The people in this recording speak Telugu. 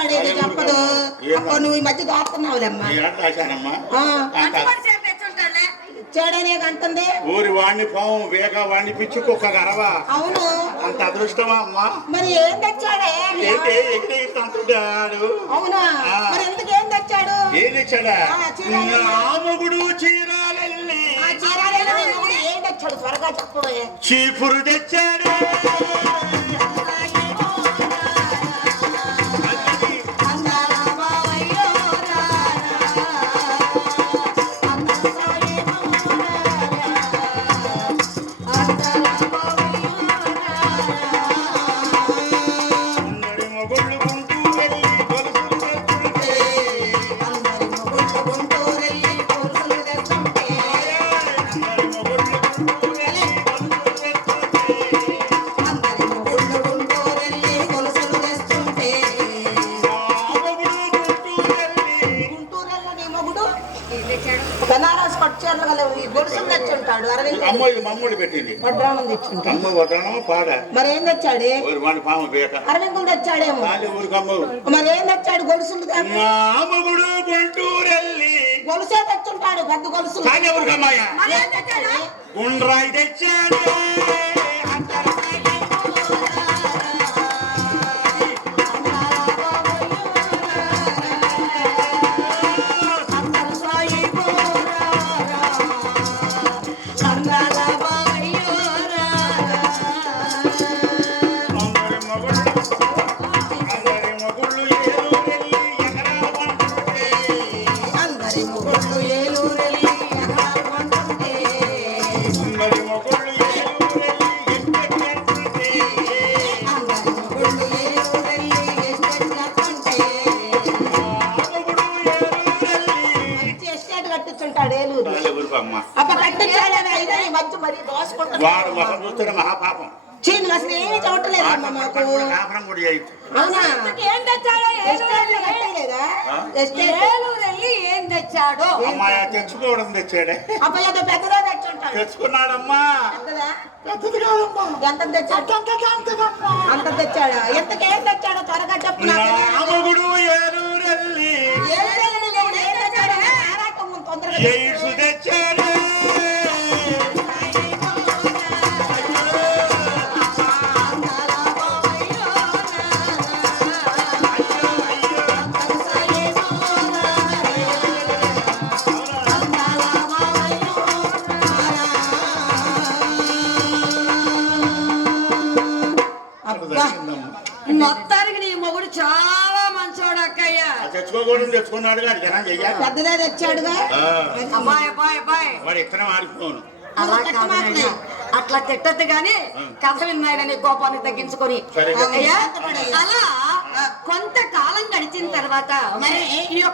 అదే చెప్పదు. ఏం అప్పుడు నువ్వు ఈ మధ్య దాస్తున్నావులేమ్మా నీ ఆట రాశానమ్మా? ఆ, కట్టుబడి చేసి తెచ్చుంటాడులే. ఇచ్చాడనే అంటుంది ఊరి వాణ్ణి పాము వేగ వాణ్ణి పిచ్చి కుక్క గరవా అవును. అంత అదృష్టమా అమ్మా మరి ఏం తెచ్చాడే? ఏంటి అవునా. మరి ఎందుకు ఏం తెచ్చాడు? ఆ, చీరాలు. రాముగుడు చీరాలెల్లి. ఏం తెచ్చాడు? త్వరగా చెప్పవే. చీపురు తెచ్చాడు. గొలుసులు తెచ్చుంటాడు అరవింద్ అమ్మ ఇది మమ్మూడి పెట్టింది. వడ్రాణం తెచ్చుంటాడు అమ్మ పాడ? మరి ఏం తెచ్చాడే? ఊరి వాణి పాము బేక అరవిందులు తెచ్చాడేమో. ఊరికి అమ్మ. మరి ఏం తెచ్చాడు గొలుసులు తే- రాముగుడు గుంటూరు వెళ్ళి గొలుసే తెచ్చుంటాడు పెద్ద గొలుసులు. కాలి ఊరికి అమ్మాయ? గుండ్రాయి తెచ్చాడు. వాడు మొహం చూస్తేనే మహాపాపం చీను అసలు ఏమీ చూడలేదమ్మా మాకు కూడా కాపురం కూడా చేయొచ్చు అవునా? ఏం తెచ్చాడు? ఏం అమ్మాయి తెచ్చుకోవడం పెద్దదా తెచ్చుంటాడు. తెచ్చుకున్నాడమ్మా. పెద్దదా? పెద్దది కాదమ్మా. ఎంత తెచ్చాడు. అంత తెచ్చాడా? ఎంతకేం తెచ్చాడో త్వరగా చెప్పు తొందరగా మొత్తానికి నీ మొగుడు చాలా మంచోడు అక్కయ్య. ఆ తెచ్చుకోకూడదు తెచ్చుకున్నాడు కానీ జనం చెయ్యాలి. పెద్దదే తెచ్చాడుగా? ఆ, అబ్బాయి అబ్బాయి అబ్బాయి వాడు ఇత్తనం ఆడిపోను. అలా కాదు నాయనా. అట్లా తిట్టద్దు గాని కథ విన్నాయని కోపాన్ని తగ్గించుకొని. అలా కొంతకాలం గడిచిన తర్వాత మరి